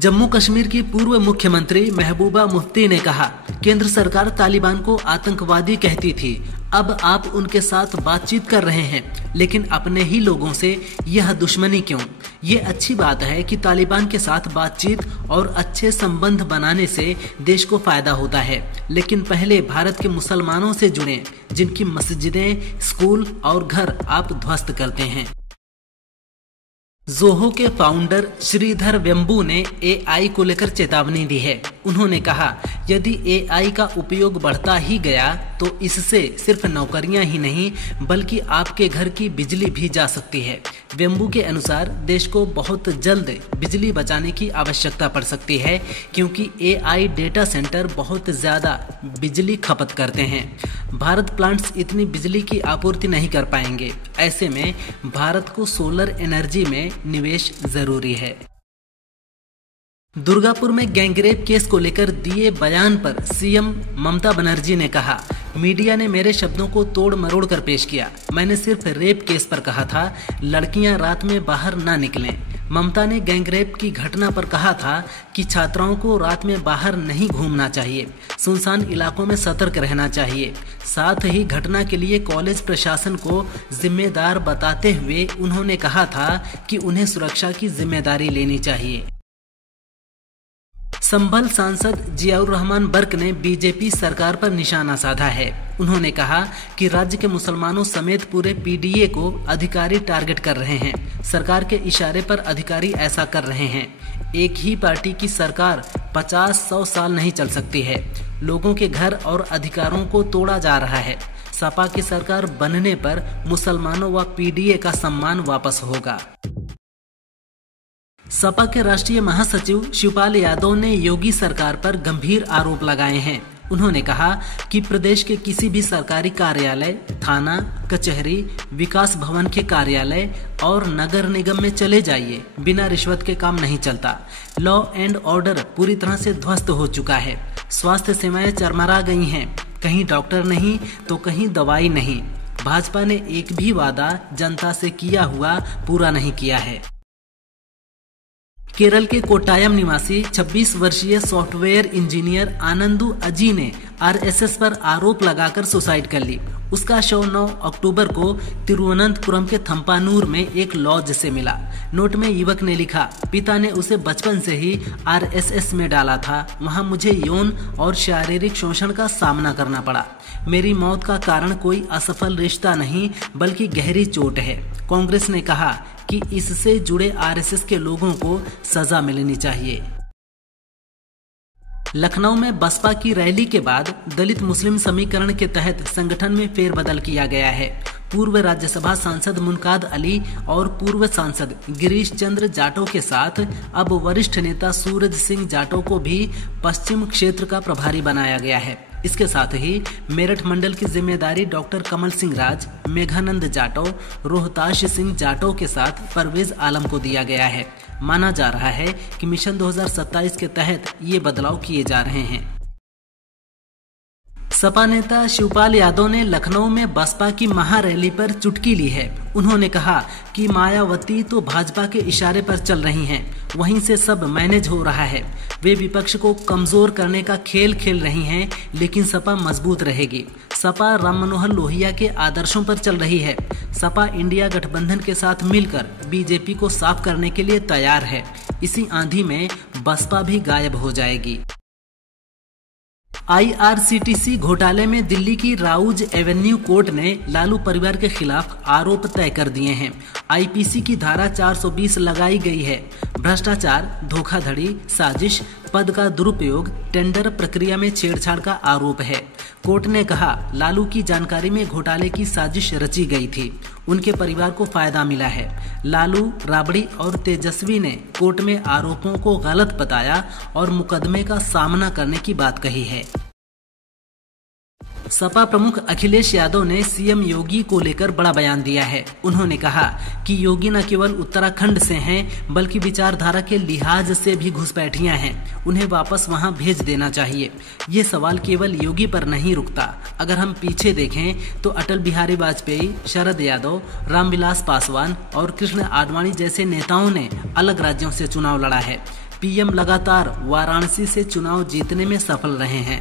जम्मू कश्मीर की पूर्व मुख्यमंत्री महबूबा मुफ्ती ने कहा, केंद्र सरकार तालिबान को आतंकवादी कहती थी, अब आप उनके साथ बातचीत कर रहे हैं, लेकिन अपने ही लोगों से यह दुश्मनी क्यों? ये अच्छी बात है कि तालिबान के साथ बातचीत और अच्छे संबंध बनाने से देश को फायदा होता है, लेकिन पहले भारत के मुसलमानों से जुड़ें, जिनकी मस्जिदें, स्कूल और घर आप ध्वस्त करते हैं। ज़ोहो के फाउंडर श्रीधर वेम्बू ने एआई को लेकर चेतावनी दी है। उन्होंने कहा, यदि एआई का उपयोग बढ़ता ही गया तो इससे सिर्फ नौकरियां ही नहीं बल्कि आपके घर की बिजली भी जा सकती है। वेम्बू के अनुसार देश को बहुत जल्द बिजली बचाने की आवश्यकता पड़ सकती है, क्योंकि एआई डेटा सेंटर बहुत ज्यादा बिजली खपत करते हैं। भारत प्लांट्स इतनी बिजली की आपूर्ति नहीं कर पाएंगे। ऐसे में भारत को सोलर एनर्जी में निवेश जरूरी है। दुर्गापुर में गैंगरेप केस को लेकर दिए बयान पर सीएम ममता बनर्जी ने कहा, मीडिया ने मेरे शब्दों को तोड़ मरोड़ कर पेश किया। मैंने सिर्फ रेप केस पर कहा था, लड़कियां रात में बाहर ना निकलें। ममता ने गैंगरेप की घटना पर कहा था कि छात्राओं को रात में बाहर नहीं घूमना चाहिए, सुनसान इलाकों में सतर्क रहना चाहिए। साथ ही घटना के लिए कॉलेज प्रशासन को जिम्मेदार बताते हुए उन्होंने कहा था कि उन्हें सुरक्षा की जिम्मेदारी लेनी चाहिए। संभल सांसद जियाउर रहमान बर्क ने बीजेपी सरकार पर निशाना साधा है। उन्होंने कहा कि राज्य के मुसलमानों समेत पूरे पीडीए को अधिकारी टारगेट कर रहे हैं। सरकार के इशारे पर अधिकारी ऐसा कर रहे हैं। एक ही पार्टी की सरकार 50-100 साल नहीं चल सकती है। लोगों के घर और अधिकारों को तोड़ा जा रहा है। सपा की सरकार बनने पर मुसलमानों व पीडीए का सम्मान वापस होगा। सपा के राष्ट्रीय महासचिव शिवपाल यादव ने योगी सरकार पर गंभीर आरोप लगाए हैं। उन्होंने कहा कि प्रदेश के किसी भी सरकारी कार्यालय, थाना, कचहरी, विकास भवन के कार्यालय और नगर निगम में चले जाइए, बिना रिश्वत के काम नहीं चलता। लॉ एंड ऑर्डर पूरी तरह से ध्वस्त हो चुका है। स्वास्थ्य सेवाएं चरमरा गई हैं। कहीं डॉक्टर नहीं तो कहीं दवाई नहीं। भाजपा ने एक भी वादा जनता से किया हुआ पूरा नहीं किया है। केरल के कोट्टायम निवासी 26 वर्षीय सॉफ्टवेयर इंजीनियर आनंदू अजी ने आरएसएस पर आरोप लगाकर सुसाइड कर ली। उसका शव 9 अक्टूबर को तिरुवनंतपुरम के थम्पानूर में एक लॉज से मिला। नोट में युवक ने लिखा, पिता ने उसे बचपन से ही आरएसएस में डाला था। वहां मुझे यौन और शारीरिक शोषण का सामना करना पड़ा। मेरी मौत का कारण कोई असफल रिश्ता नहीं बल्कि गहरी चोट है। कांग्रेस ने कहा कि इससे जुड़े आरएसएस के लोगों को सजा मिलनी चाहिए। लखनऊ में बसपा की रैली के बाद दलित मुस्लिम समीकरण के तहत संगठन में फेरबदल किया गया है। पूर्व राज्यसभा सांसद मुनकाद अली और पूर्व सांसद गिरीश चंद्र जाटव के साथ अब वरिष्ठ नेता सूरज सिंह जाटव को भी पश्चिम क्षेत्र का प्रभारी बनाया गया है। इसके साथ ही मेरठ मंडल की जिम्मेदारी डॉक्टर कमल सिंह राज, मेघानंद जाटव, रोहताश सिंह जाटव के साथ परवेज आलम को दिया गया है। माना जा रहा है कि मिशन 2027 के तहत ये बदलाव किए जा रहे हैं। सपा नेता शिवपाल यादव ने लखनऊ में बसपा की महारैली पर चुटकी ली है। उन्होंने कहा कि मायावती तो भाजपा के इशारे पर चल रही हैं, वहीं से सब मैनेज हो रहा है। वे विपक्ष को कमजोर करने का खेल खेल रही हैं, लेकिन सपा मजबूत रहेगी। सपा राम मनोहर लोहिया के आदर्शों पर चल रही है। सपा इंडिया गठबंधन के साथ मिलकर बीजेपी को साफ करने के लिए तैयार है। इसी आंधी में बसपा भी गायब हो जाएगी। आईआरसीटीसी घोटाले में दिल्ली की राउज एवेन्यू कोर्ट ने लालू परिवार के खिलाफ आरोप तय कर दिए हैं। आईपीसी की धारा 420 लगाई गई है। भ्रष्टाचार, धोखाधड़ी, साजिश, पद का दुरुपयोग, टेंडर प्रक्रिया में छेड़छाड़ का आरोप है। कोर्ट ने कहा, लालू की जानकारी में घोटाले की साजिश रची गई थी। उनके परिवार को फायदा मिला है। लालू, राबड़ी और तेजस्वी ने कोर्ट में आरोपों को गलत बताया और मुकदमे का सामना करने की बात कही है। सपा प्रमुख अखिलेश यादव ने सीएम योगी को लेकर बड़ा बयान दिया है। उन्होंने कहा कि योगी न केवल उत्तराखंड से हैं बल्कि विचारधारा के लिहाज से भी घुसपैठियां हैं। उन्हें वापस वहां भेज देना चाहिए। ये सवाल केवल योगी पर नहीं रुकता। अगर हम पीछे देखें तो अटल बिहारी वाजपेयी, शरद यादव, रामविलास पासवान और कृष्ण आडवाणी जैसे नेताओं ने अलग राज्यों से चुनाव लड़ा है। पीएम लगातार वाराणसी से चुनाव जीतने में सफल रहे हैं।